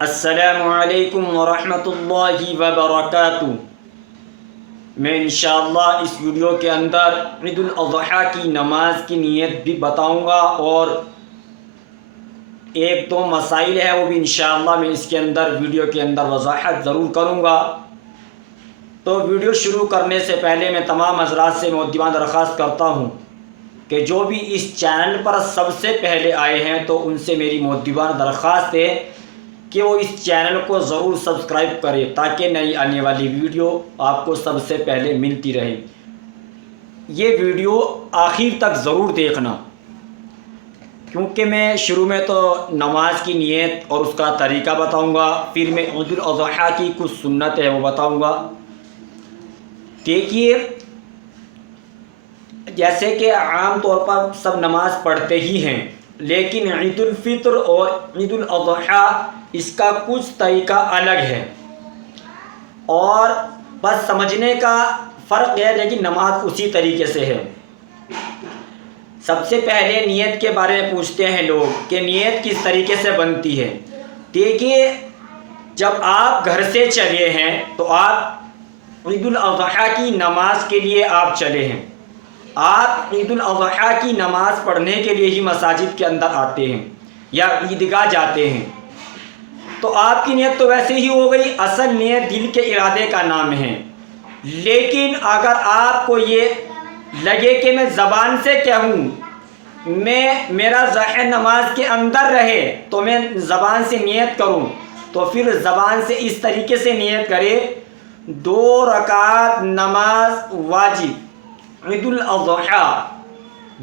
السلام علیکم ورحمۃ اللہ وبرکاتہ۔ میں انشاءاللہ اس ویڈیو کے اندر عید الاضحیٰ کی نماز کی نیت بھی بتاؤں گا اور ایک دو مسائل ہیں وہ بھی انشاءاللہ میں اس کے اندر ویڈیو کے اندر وضاحت ضرور کروں گا۔ تو ویڈیو شروع کرنے سے پہلے میں تمام حضرات سے مؤدبانہ درخواست کرتا ہوں کہ جو بھی اس چینل پر سب سے پہلے آئے ہیں تو ان سے میری مؤدبانہ درخواست ہے کہ وہ اس چینل کو ضرور سبسکرائب کرے تاکہ نئی آنے والی ویڈیو آپ کو سب سے پہلے ملتی رہے۔ یہ ویڈیو آخر تک ضرور دیکھنا کیونکہ میں شروع میں تو نماز کی نیت اور اس کا طریقہ بتاؤں گا، پھر میں عید الاضحیٰ کی کچھ سنت ہے وہ بتاؤں گا۔ دیکھیے، جیسے کہ عام طور پر سب نماز پڑھتے ہی ہیں، لیکن عید الفطر اور عید الاضحیٰ اس کا کچھ طریقہ الگ ہے اور بس سمجھنے کا فرق ہے، لیکن نماز اسی طریقے سے ہے۔ سب سے پہلے نیت کے بارے میں پوچھتے ہیں لوگ کہ نیت کس طریقے سے بنتی ہے۔ دیکھیے، جب آپ گھر سے چلے ہیں تو آپ عید الاضحیٰ کی نماز کے لیے آپ چلے ہیں، آپ عید الاضحیٰ کی نماز پڑھنے کے لیے ہی مساجد کے اندر آتے ہیں یا عیدگاہ جاتے ہیں، تو آپ کی نیت تو ویسے ہی ہو گئی، اصل نیت دل کے ارادے کا نام ہے۔ لیکن اگر آپ کو یہ لگے کہ میں زبان سے کہوں، میرا ذہن نماز کے اندر رہے تو میں زبان سے نیت کروں، تو پھر زبان سے اس طریقے سے نیت کرے: 2 رکعت نماز واجب عید الاضحیٰ،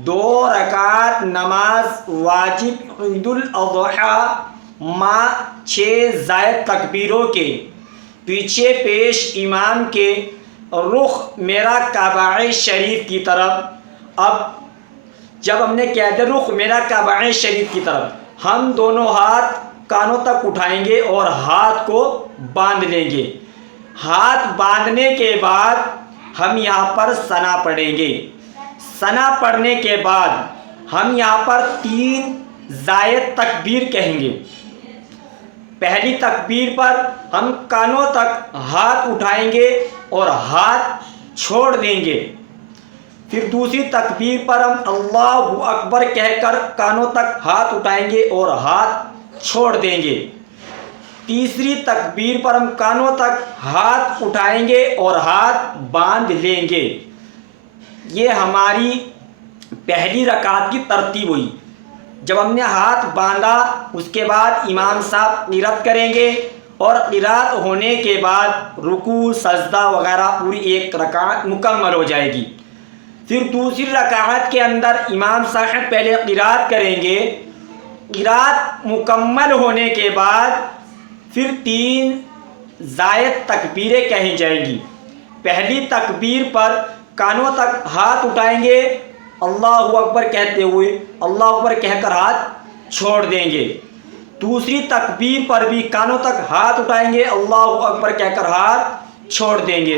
2 رکعت نماز واجب عید الاضحیٰ مع 6 زائد تکبیروں کے، پیچھے پیش امام کے، رخ میرا کعبہ شریف کی طرف۔ اب جب ہم نے کہہ دیا رخ میرا کعبہ شریف کی طرف، ہم دونوں ہاتھ کانوں تک اٹھائیں گے اور ہاتھ کو باندھ لیں گے۔ ہاتھ باندھنے کے بعد ہم یہاں پر ثنا پڑھیں گے۔ ثنا پڑھنے کے بعد ہم یہاں پر 3 زائد تکبیر کہیں گے۔ پہلی تکبیر پر ہم کانوں تک ہاتھ اٹھائیں گے اور ہاتھ چھوڑ دیں گے۔ پھر دوسری تکبیر پر ہم اللہ اکبر کہہ کر کانوں تک ہاتھ اٹھائیں گے اور ہاتھ چھوڑ دیں گے۔ تیسری تکبیر پر ہم کانوں تک ہاتھ اٹھائیں گے اور ہاتھ باندھ لیں گے۔ یہ ہماری پہلی رکعت کی ترتیب ہوئی۔ جب ہم نے ہاتھ باندھا، اس کے بعد امام صاحب قرات کریں گے اور قرات ہونے کے بعد رکوع سجدہ وغیرہ پوری ایک رکعت مکمل ہو جائے گی۔ پھر دوسری رکعت کے اندر امام صاحب پہلے قرات کریں گے، قرات مکمل ہونے کے بعد پھر 3 زائد تکبیریں کہی جائیں گی۔ پہلی تکبیر پر کانوں تک ہاتھ اٹھائیں گے اللہ اکبر کہتے ہوئے، اللہ اکبر کہہ کر ہاتھ چھوڑ دیں گے۔ دوسری تکبیر پر بھی کانوں تک ہاتھ اٹھائیں گے، اللہ اکبر کہہ کر ہاتھ چھوڑ دیں گے۔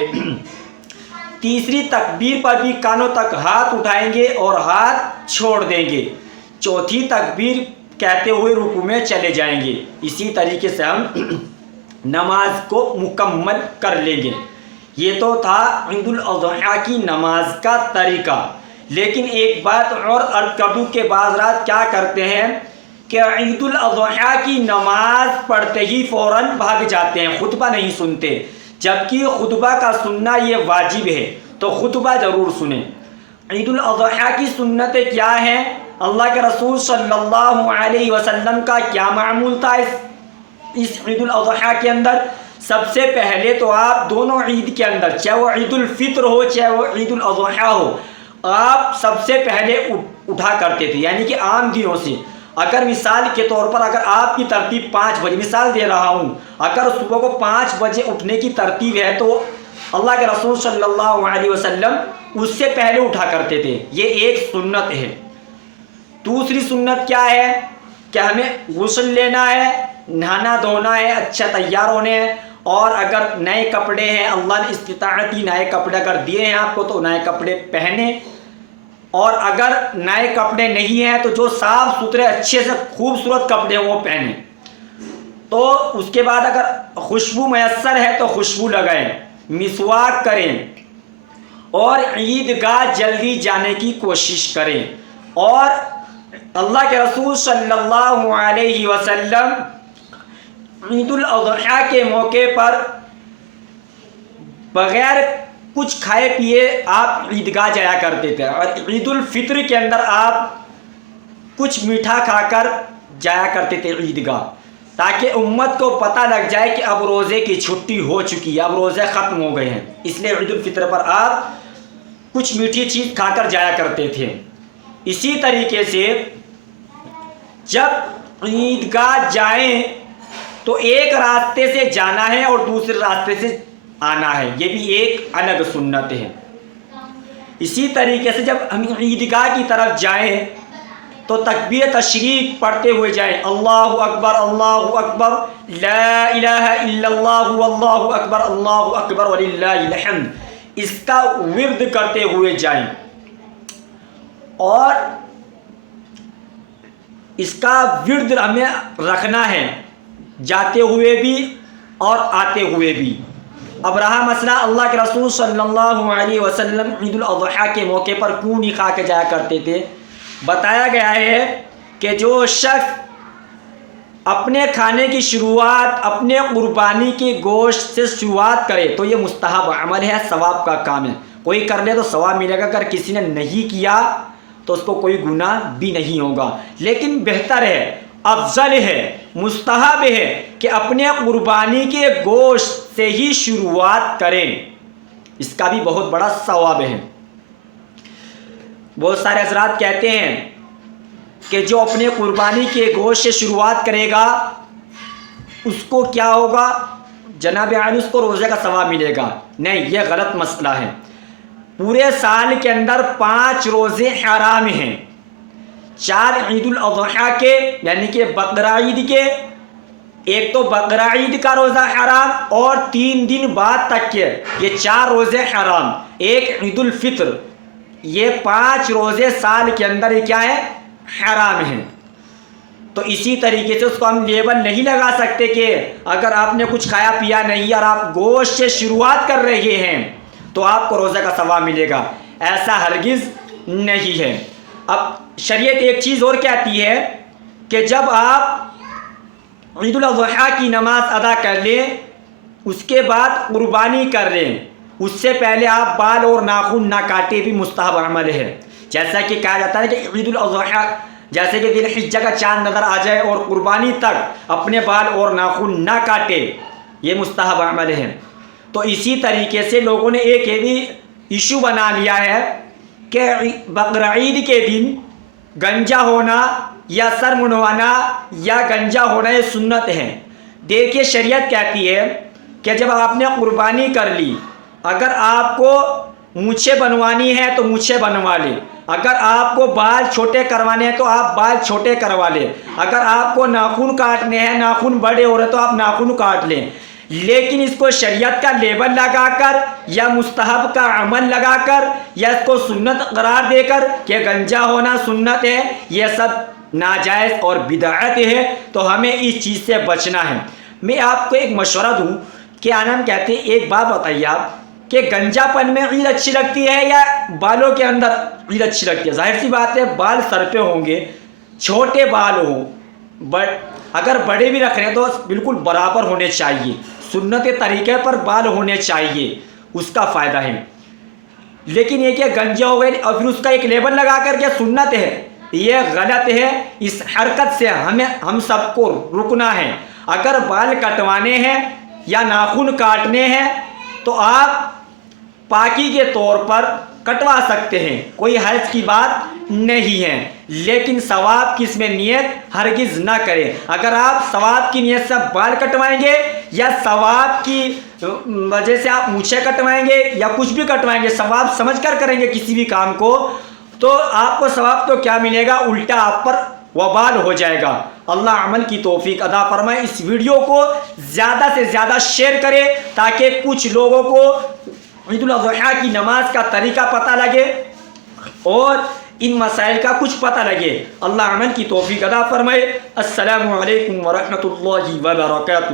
تیسری تکبیر پر بھی کانوں تک ہاتھ اٹھائیں گے اور ہاتھ چھوڑ دیں گے۔ چوتھی تکبیر کہتے ہوئے رکوع میں چلے جائیں گے۔ اسی طریقے سے ہم نماز کو مکمل کر لیں گے۔ یہ تو تھا عید الاضحیٰ کی نماز کا طریقہ۔ لیکن ایک بات اور عرض کر دوں کہ بعض رات کیا کرتے ہیں کہ عید الاضحیٰ کی نماز پڑھتے ہی فوراً بھاگ جاتے ہیں، خطبہ نہیں سنتے، جبکہ خطبہ کا سننا یہ واجب ہے، تو خطبہ ضرور سنیں۔ عید الاضحیٰ کی سنتیں کیا ہیں، اللہ کے رسول صلی اللہ علیہ وسلم کا کیا معمول تھا اس عید الاضحیٰ کے اندر؟ سب سے پہلے تو آپ دونوں عید کے اندر، چاہے وہ عید الفطر ہو چاہے وہ عید الاضحیٰ ہو، آپ سب سے پہلے اٹھا کرتے تھے، یعنی کہ عام دنوں سے۔ اگر مثال کے طور پر اگر آپ کی ترتیب 5 بجے، مثال دے رہا ہوں، اگر صبح کو 5 بجے اٹھنے کی ترتیب ہے تو اللہ کے رسول صلی اللہ علیہ وسلم اس سے پہلے اٹھا کرتے تھے۔ یہ ایک سنت ہے۔ دوسری سنت کیا ہے کہ ہمیں غسل لینا ہے، نہانا دھونا ہے، اچھا تیار ہونے ہیں، اور اگر نئے کپڑے ہیں، اللہ نے استطاعت دی نئے کپڑے اگر دیے ہیں آپ کو تو نئے کپڑے پہنے، اور اگر نئے کپڑے نہیں ہیں تو جو صاف ستھرے اچھے سے خوبصورت کپڑے ہیں وہ پہنیں۔ تو اس کے بعد اگر خوشبو میسر ہے تو خوشبو لگائیں، مسواک کریں اور عیدگاہ جلدی جانے کی کوشش کریں۔ اور اللہ کے رسول صلی اللہ علیہ وسلم عید الاضحیٰ کے موقع پر بغیر کچھ کھائے پیے آپ عیدگاہ جایا کرتے تھے، اور عید الفطر کے اندر آپ کچھ میٹھا کھا کر جایا کرتے تھے عیدگاہ، تاکہ امت کو پتہ لگ جائے کہ اب روزے کی چھٹی ہو چکی ہے، اب روزے ختم ہو گئے ہیں۔ اس لیے عید الفطر پر آپ کچھ میٹھی چیز کھا کر جایا کرتے تھے۔ اسی طریقے سے جب عیدگاہ جائیں تو ایک راستے سے جانا ہے اور دوسرے راستے سے آنا ہے، یہ بھی ایک الگ سنت ہے۔ اسی طریقے سے جب ہم عیدگاہ کی طرف جائیں تو تکبیر تشریق پڑھتے ہوئے جائیں، اللہ اکبر لا الہ الا اللہ واللہ اکبر وللہ الحمد، اس کا ورد کرتے ہوئے جائیں، اور اس کا ورد ہمیں رکھنا ہے جاتے ہوئے بھی اور آتے ہوئے بھی۔ اب رہا مسئلہ اللہ کے رسول صلی اللہ علیہ وسلم عید الاضحیٰ کے موقع پر کیوں نہیں کھا کے جایا کرتے تھے؟ بتایا گیا ہے کہ جو شخص اپنے کھانے کی شروعات اپنے قربانی کے گوشت سے شروعات کرے تو یہ مستحب عمل ہے، ثواب کا کام ہے، کوئی کر لے تو ثواب ملے گا، اگر کسی نے نہیں کیا تو اس کو کوئی گناہ بھی نہیں ہوگا۔ لیکن بہتر ہے، افضل ہے، مستحب ہے کہ اپنے قربانی کے گوشت سے ہی شروعات کریں، اس کا بھی بہت بڑا ثواب ہے۔ بہت سارے حضرات کہتے ہیں کہ جو اپنے قربانی کے گوشت سے شروعات کرے گا اس کو کیا ہوگا؟ جناب عالی اس کو روزے کا ثواب ملے گا۔ نہیں، یہ غلط مسئلہ ہے۔ پورے سال کے اندر 5 روزے حرام ہیں، 4 عید الاضحیٰ کے یعنی کہ بقرہ عید کے، ایک تو بقرہ عید کا روزہ حرام، اور 3 دن بعد تک کے یہ 4 روزے حرام، ایک عید الفطر، یہ 5 روزے سال کے اندر یہ کیا ہے؟ حرام ہیں۔ تو اسی طریقے سے اس کو ہم لیبل نہیں لگا سکتے کہ اگر آپ نے کچھ کھایا پیا نہیں اور آپ گوشت سے شروعات کر رہے ہیں تو آپ کو روزہ کا ثواب ملے گا، ایسا ہرگز نہیں ہے۔ اب شریعت ایک چیز اور کہتی ہے کہ جب آپ عید الاضحیٰ کی نماز ادا کر لیں اس کے بعد قربانی کر لیں، اس سے پہلے آپ بال اور ناخن نہ کاٹے بھی مستحب عمل ہے۔ جیسا کہ کہا جاتا ہے کہ عید الاضحیٰ جیسے کہ ذی الحجہ کا چاند نظر آ جائے اور قربانی تک اپنے بال اور ناخن نہ کاٹے، یہ مستحب عمل ہے۔ تو اسی طریقے سے لوگوں نے ایک یہ بھی ایشو بنا لیا ہے کہ بقرہ عید کے دن گنجا ہونا یا سر منڈوانا یا گنجا ہونا یہ سنت ہے۔ دیکھیے شریعت کہتی ہے کہ جب آپ نے قربانی کر لی، اگر آپ کو مونچھیں بنوانی ہے تو مونچھیں بنوا لیں، اگر آپ کو بال چھوٹے کروانے ہیں تو آپ بال چھوٹے کروا لیں، اگر آپ کو ناخن کاٹنے ہیں، ناخن بڑے ہو رہے تو آپ ناخن کاٹ لیں، لیکن اس کو شریعت کا لیبل لگا کر یا مستحب کا عمل لگا کر یا اس کو سنت قرار دے کر کہ گنجا ہونا سنت ہے، یہ سب ناجائز اور بدعت ہے، تو ہمیں اس چیز سے بچنا ہے۔ میں آپ کو ایک مشورہ دوں کہ آنم کہتے ہیں ایک بات بتائیے آپ کہ گنجا پن میں عید اچھی لگتی ہے یا بالوں کے اندر عید اچھی لگتی ہے؟ ظاہر سی بات ہے بال سر پہ ہوں گے، چھوٹے بال ہوں، اگر بڑے بھی رکھ رہے ہیں تو بالکل برابر ہونے چاہیے، سنت طریقے پر بال ہونے چاہیے، اس کا فائدہ ہے۔ لیکن یہ کہ گنجا ہو گئے اور پھر اس کا ایک لیبل لگا کر کے سنت ہے، یہ غلط ہے۔ اس حرکت سے ہم سب کو رکنا ہے۔ اگر بال کٹوانے ہیں یا ناخن کاٹنے ہیں تو آپ پاکی کے طور پر کٹوا سکتے ہیں، کوئی حرج کی بات نہیں ہے، لیکن ثواب کی اس میں نیت ہرگز نہ کریں۔ اگر آپ ثواب کی نیت سے بال کٹوائیں گے یا ثواب کی وجہ سے آپ مونچھیں کٹوائیں گے یا کچھ بھی کٹوائیں گے، ثواب سمجھ کر کریں گے کسی بھی کام کو، تو آپ کو ثواب تو کیا ملے گا، الٹا آپ پر وبال ہو جائے گا۔ اللہ عمل کی توفیق عطا فرمائے۔ اس ویڈیو کو زیادہ سے زیادہ شیئر کرے تاکہ کچھ لوگوں کو عید الاضحیٰ کی نماز کا طریقہ پتہ لگے اور ان مسائل کا کچھ پتہ لگے۔ اللہ عمل کی توفیق عطا فرمائے۔ السلام علیکم ورحمۃ اللہ وبرکاتہ۔